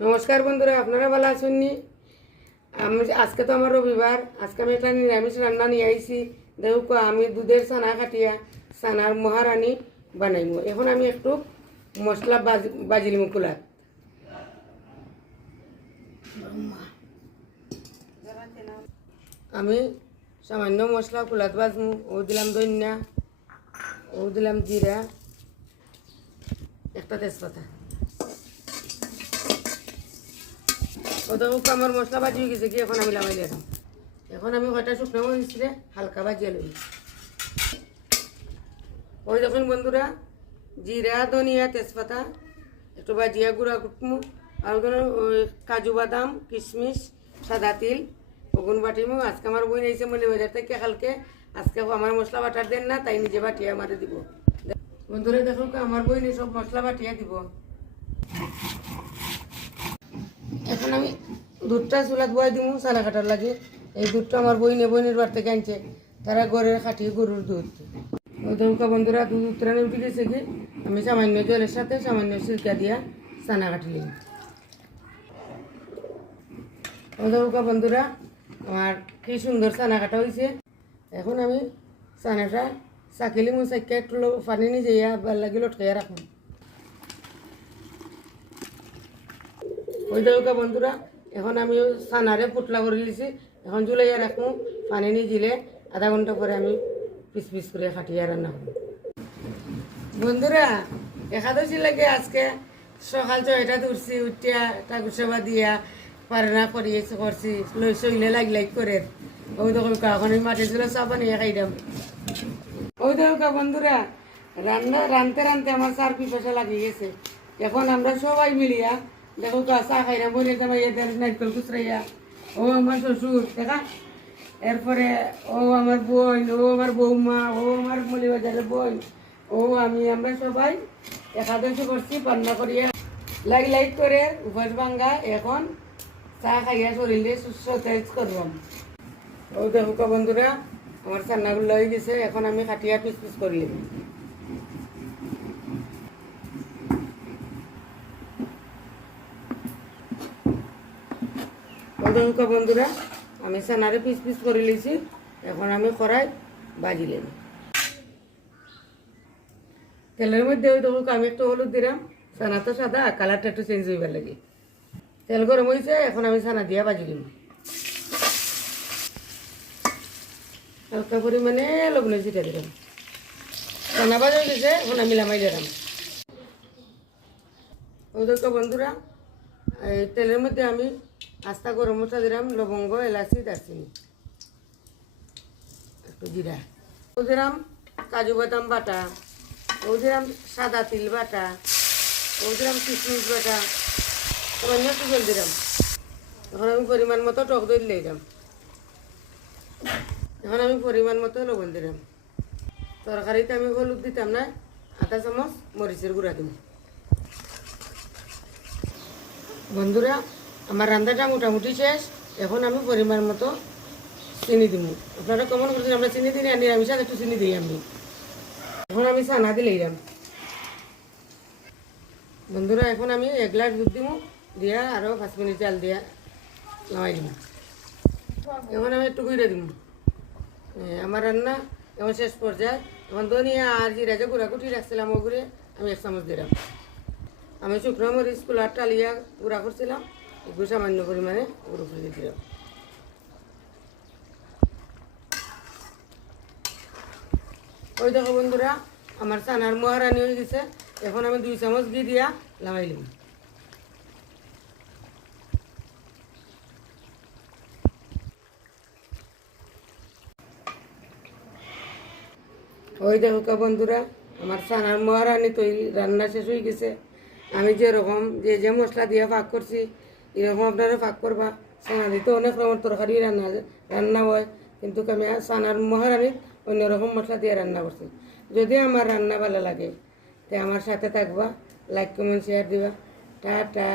নমস্কার বন্ধুরা, আপনারা ভালো আছেন নি? আমি আজকে তো আমার রবিবার, আজকে আমি একটা নিরামিষ রান্না নিয়ে আইছি। দেখো আমি দুধের ছানা কাটিয়া ছানার মহারানি বানাইমু। এখন আমি একটু মশলা বাজ- বাজিলিম কুলাত। আমি সামান্য মশলা কুলাত বাজমু। ও দিলাম ধনিয়া, ও দিলাম জিরা, একটা তেজপাতা। ওটা আমার মশলা বাজি হয়ে গেছে, কি এখন আমি লাগাই দিলাম এখন আমি কয়টা শুকনো মরিচ হালকা বাজিয়ে লই ওই দেখুন বন্ধুরা জিরা ধনিয়া, তেজপাতা একটু বাজিয়া গুঁড়া কুটমু আর ওখানে কাজু বাদাম কিশমিশ সাদা তিল ওগুন বাটিমু আজকে আমার বই নিয়েছে মনে বাজার থেকে কালকে আজকে আমার মশলা বাটার দেন না, তাই নিজে বাটিয়ে আমারে দিব। বন্ধুরা দেখুন আমার বই সব মশলা বাটিয়ে দিব। এখন আমি দুধটা চুলাত বয়ে দিব চালা কাটার লাগে। এই দুধটা আমার বইনে, বইনের বার থেকে আনছে। তারা ঘরের খাটি গরুর দুধ। ওদেরকে বন্ধুরা, দুধ উত্তরানি উঠে গেছে কি? আমি সামান্য জলের সাথে সামান্য সিরকা দিয়া চানা কাটলি ওদেরকে বন্ধুরা, আমার কি সুন্দর চানা কাটা হয়েছে এখন আমি চানাটা চাকিলি মু চাকিয়া একটু পানি যাইয়া ভালো লাগি লটকাইয়া রাখুন ওই দেখো বন্ধুরা? এখন আমি সানারে ফুটলা করে লিছি এখন জুলাইয়া রাখব পানি নিয়ে আধা ঘণ্টা পরে আমি পিস পিস করে খাটিয়ে রান্না করব বন্ধুরা, একাদশী লাগে আজকে। সকাল ছয়টা উঠছি, উঠিয়া ঠাকুর সেবা দিয়া পারনা করিয়েছি করছি লই সইলে লাগ লাগ করে ওই দেখো এখন আমি মাঠে ছিল চা বানিয়ে খাইলাম ওই দেখো বন্ধুরা রান্না রানতে রানতে আমার চার পিপাসা লাগিয়ে গেছে। এখন আমরা সবাই মিলিয়া দেখো তো চা খাইলাম বলে তোমার এদের নারকেল কুচরাইয়া ও আমার শ্বশুর দেখা এরপরে ও আমার বোন ও আমার বৌমা ও আমার মলিবাজারের বোন ও আমি আমরা সবাই একাদশী করছি পান্না করিয়া। লাগ লাইক করে উপোস ভাঙ্গা, এখন চা খাইয়া শরীরে সতেজ করবাম ও দেখো বন্ধুরা, আমার চান্নাগুলো হয়ে গেছে, এখন আমি কাটিয়া পিস পিস করলাম ও বন্ধুরা, আমি চানারে পিস পিস করে লিছি। এখন আমি কড়াই বাজিলাম তেলের মধ্যে ওই দেখো আমি একটু হলুদ দিলাম চানা তো সাদা কালারটা একটু চেঞ্জ হইবার লাগে। তেল গরম হয়েছে এখন আমি চানা দিয়া বাজি দিম হালকা পরিমাণে লবণ চিটা দিলাম চানা বাজা হয়ে গেছে এখন আমি লামাই দিলাম দেখো বন্ধুরা এই তেলের মধ্যে আমি আস্তা গরম মশলা দিলাম, লবঙ্গ, এলাচি, দারচিনি। একটু জিরা। ও দিলাম কাজু বাদাম বাটা। ও দিলাম সাদা তিল বাটা। ও দিলাম কিশমিশ বাটা। সামান্য একটু জল দিলাম। এখন আমি পরিমাণ মতো টক দই দিলাম। এখন আমি পরিমাণ মতো লবণ দিলাম। তরকারিতে আমি হলুদ দিতাম না আধা চামচ, মরিচের গুঁড়া দিব বন্ধুরা, আমার রান্নাটা মোটামুটি শেষ। এখন আমি পরিমাণ মতো চিনি দিব আপনারা কেমন করছেন? আমরা চিনি দিই না, নিরামিষ একটু চিনি দিই আমি। এখন আমি চানা দিলাম বন্ধুরা, এখন আমি এক গ্লাস দুধ দিব দিয়া আরও পাঁচ মিনিট চাল দিয়া নামাই দিব এখন আমি একটু গুঁড়ে দিব আমার রান্না এখন শেষ পর্যায়ে। এখন ধনিয়া আর জিরা যে গুঁড়া কুটি রাখছিলাম ওগুলো আমি এক চামচ দিলাম আমি শুকনো মরিচ কুলার টালিয়া গুঁড়া করছিলাম। এগুলো সামান্য পরিমাণে গুঁড়ো দিয়েছিলাম। ওই দেখো বন্ধুরা, আমার চানার মহারানি হয়ে গেছে। এখন আমি দুই চামচ ঘি দিয়া লাগাইলাম ওই দেখো বন্ধুরা, আমার চানার মহারানি তৈরি রান্না শেষ হয়ে গেছে। আমি যেরকম যে যে মশলা দিয়ে পাক করছি, এরকম আপনারা পাক করবা। চানা দিতে অনেক রকম তরকারি রান্না রান্না হয়, কিন্তু আমি সানার মহার আমি অন্যরকম মশলা দিয়ে রান্না করছি। যদি আমার রান্না ভালো লাগে, তে আমার সাথে থাকবা লাইক কমেন্ট শেয়ার দিবা। টাটা।